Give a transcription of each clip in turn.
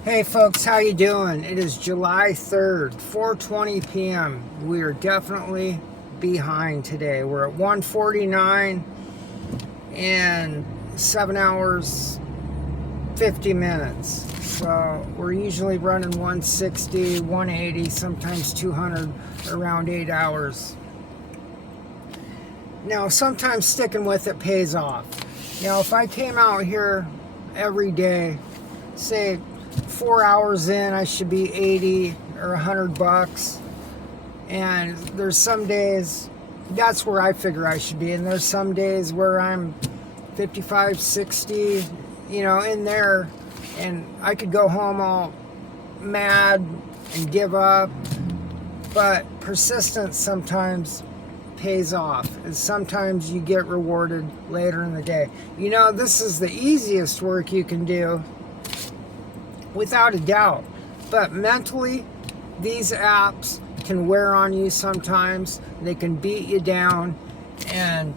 Hey folks, how you doing? It is July 3rd, 4:20 p.m. We are definitely behind today. We're at 1:49 and 7 hours 50 minutes. So we're usually running 160, 180, sometimes 200 around 8 hours. Now, sometimes sticking with it pays off. Now, if I came out here every day, say 4 hours in, I should be 80 or $100. And there's some days, that's where I figure I should be. And there's some days where I'm 55, 60, in there. And I could go home all mad and give up. But persistence sometimes pays off. And sometimes you get rewarded later in the day. This is the easiest work you can do, without a doubt. But mentally, these apps can wear on you sometimes. They can beat you down, and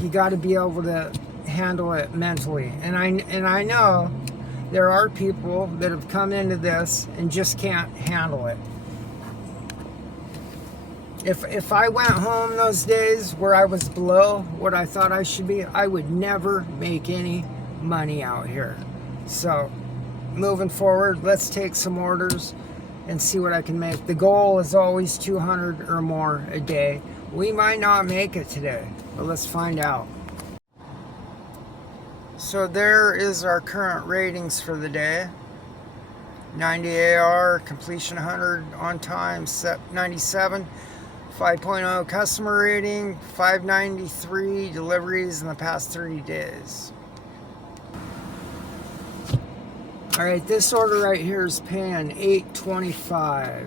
you got to be able to handle it mentally. And I know there are people that have come into this and just can't handle it. If I went home those days where I was below what I thought I should be, I would never make any money out here. So moving forward, let's take some orders and see what I can make. The goal is always 200 or more a day. We might not make it today, but let's find out. So there is our current ratings for the day. 90 AR, completion 100, on time 97, 5.0 customer rating, 593 deliveries in the past 30 days. All right, this order right here is paying $8.25.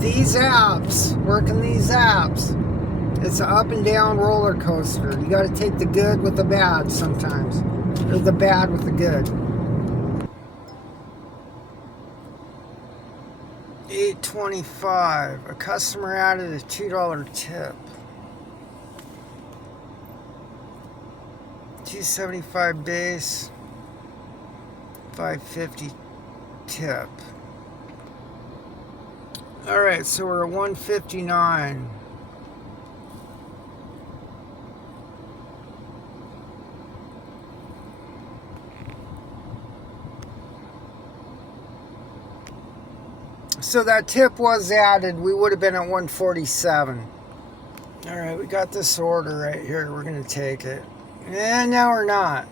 These apps, it's an up and down roller coaster. You got to take the good with the bad sometimes, or the bad with the good. $8.25. A customer added a $2 tip. $2.75 base, $5.50 tip. All right, so we're at $1.59. So that tip was added. We would have been at $1.47. All right, we got this order right here. We're gonna take it. And now we're not.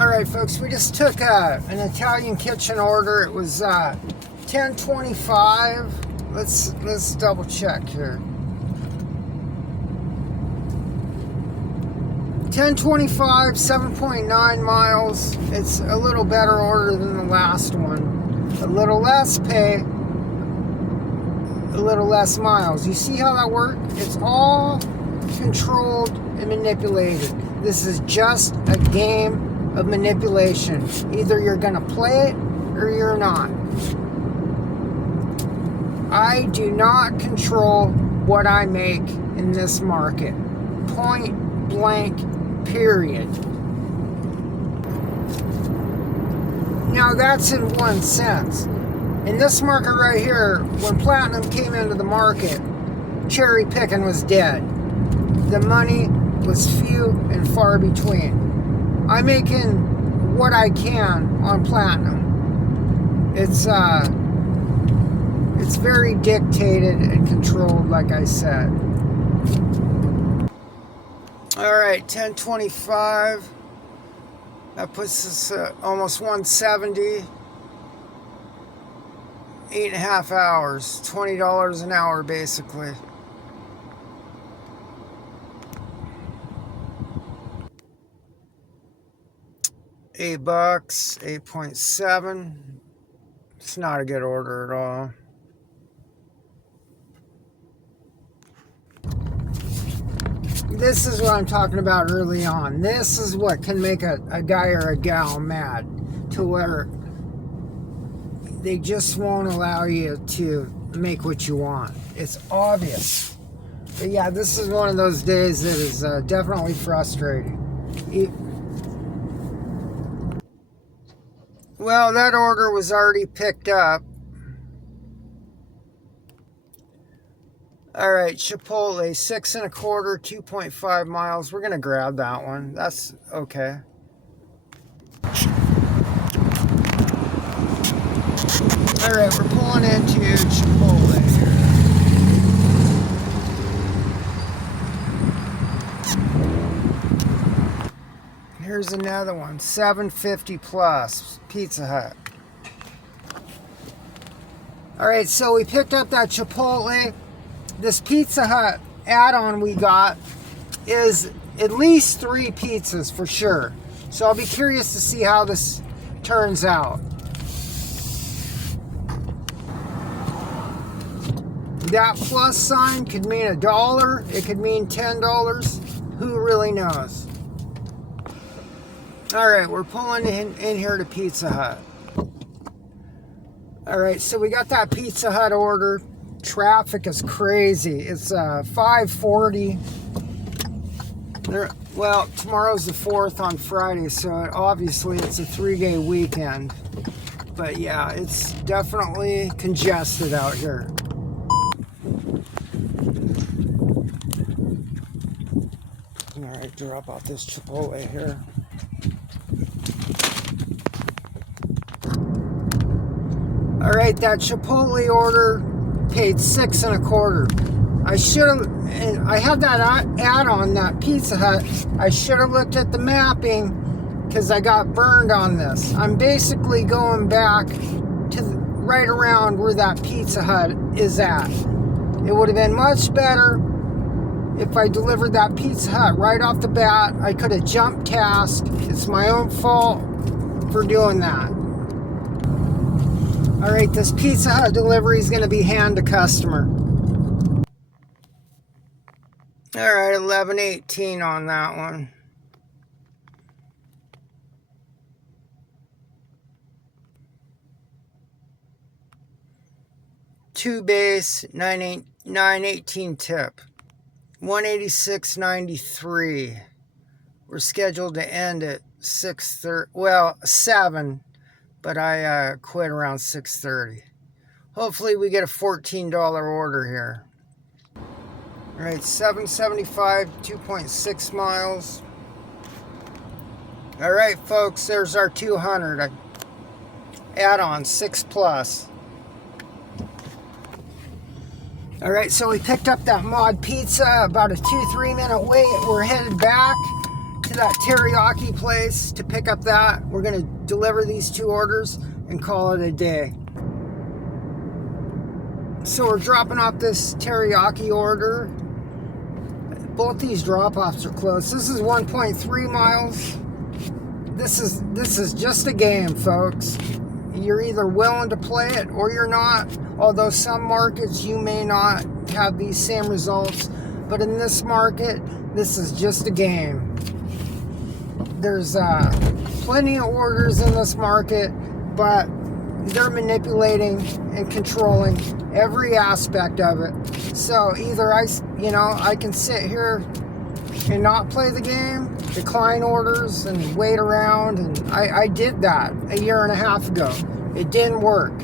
All right, folks, we just took an Italian kitchen order. It was $10.25. Let's double check here. $10.25, 7.9 miles. It's a little better order than the last one. A little less pay, a little less miles. You see how that works? It's all controlled and manipulated. This is just a game of manipulation. Either you're gonna play it or you're not. I do not control what I make in this market. Point blank, period. Now that's in one sense. In this market right here, when platinum came into the market, cherry picking was dead. The money was few and far between. I'm making what I can on platinum. It's very dictated and controlled, like I said. All right, $10.25. That puts us at almost $170. 8.5 hours, $20 an hour, basically. $8, 8.7. It's not a good order at all. This is what I'm talking about early on. This is what can make a guy or a gal mad, to where they just won't allow you to make what you want. It's obvious. But yeah, this is one of those days that is definitely frustrating. Well, that order was already picked up. All right, Chipotle, 6 1/4, 2.5 miles. We're gonna grab that one. That's okay. All right, we're pulling into Chipotle here. Here's another one, 750 plus, Pizza Hut. All right, so we picked up that Chipotle. This Pizza Hut add-on we got is at least 3 pizzas for sure. So I'll be curious to see how this turns out. That plus sign could mean $1. It could mean $10. Who really knows? All right, we're pulling in here to Pizza Hut. All right, so we got that Pizza Hut order. Traffic is crazy. It's 5:40. Well, tomorrow's the 4th on Friday, so obviously it's a 3-day weekend. But yeah, it's definitely congested out here. All right, drop out this Chipotle here. All right, that Chipotle order paid 6 1/4. I should have, and I had that ad on that Pizza Hut. I should have looked at the mapping because I got burned on this. I'm basically going back to right around where that Pizza Hut is at. It would have been much better if I delivered that Pizza Hut right off the bat. I could have jumped task. It's my own fault for doing that. All right, this Pizza Hut delivery is going to be hand to customer. All right, 11:18 on that one. Two base, 918 tip, 186.93. We're scheduled to end at 6:30. Well, 7. But I quit around 6:30. Hopefully we get a $14 order here. All right, 775, 2.6 miles. All right, folks, there's our 200 add-on, 6 plus. All right, so we picked up that Mod Pizza, about a 2-3 minute wait. We're headed back to that teriyaki place to pick up that. We're gonna deliver these 2 orders and call it a day. So we're dropping off this teriyaki order. Both these drop-offs are close. This is 1.3 miles. This is just a game, folks. You're either willing to play it or you're not. Although some markets you may not have these same results, but in this market, this is just a game. There's plenty of orders in this market, but they're manipulating and controlling every aspect of it. So either I can sit here and not play the game, decline orders, and wait around. And I did that a 1.5 years ago. It didn't work.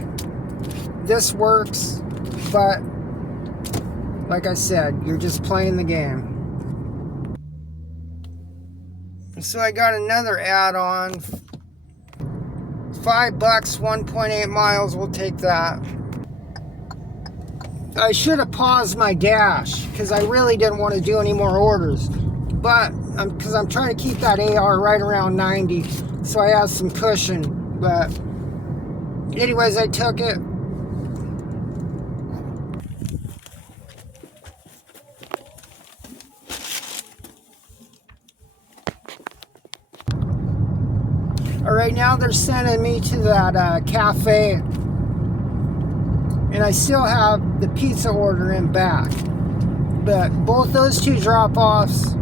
This works, but like I said, you're just playing the game. So I got another add-on, $5, 1.8 miles, we'll take that. I should have paused my dash because I really didn't want to do any more orders. But because I'm trying to keep that AR right around 90, so I have some cushion. But anyways, I took it. All right, now they're sending me to that cafe, and I still have the pizza order in back. But both those 2 drop-offs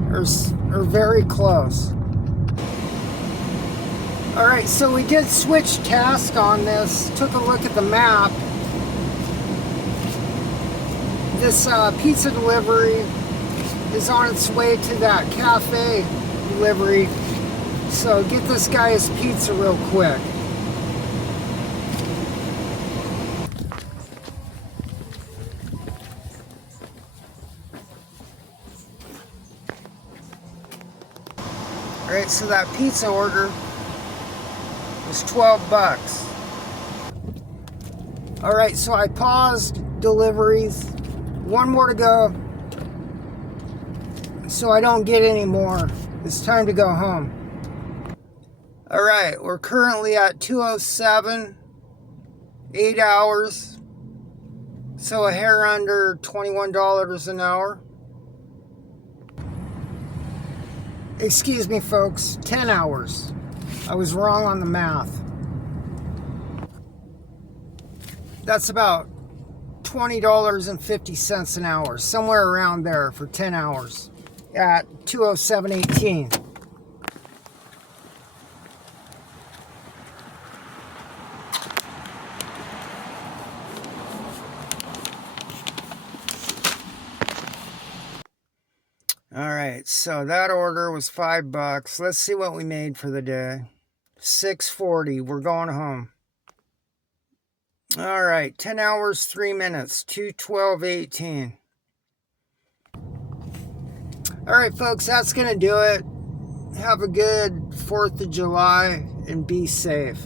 are very close. All right, so we did switch task on this. Took a look at the map. This pizza delivery is on its way to that cafe delivery. So get this guy his pizza real quick. All right, so that pizza order was 12 bucks. All right, so I paused deliveries. One more to go, so I don't get any more. It's time to go home. All right, we're currently at 2:07, 8 hours, so a hair under $21 an hour. Excuse me, folks, 10 hours. I was wrong on the math. That's about $20.50 an hour, somewhere around there for 10 hours at 2:07:18. All right, so that order was 5 bucks. Let's see what we made for the day. 640. We're going home. All right, 10 hours, 3 minutes, 2:12:18. All right, folks, that's going to do it. Have a good 4th of July and be safe.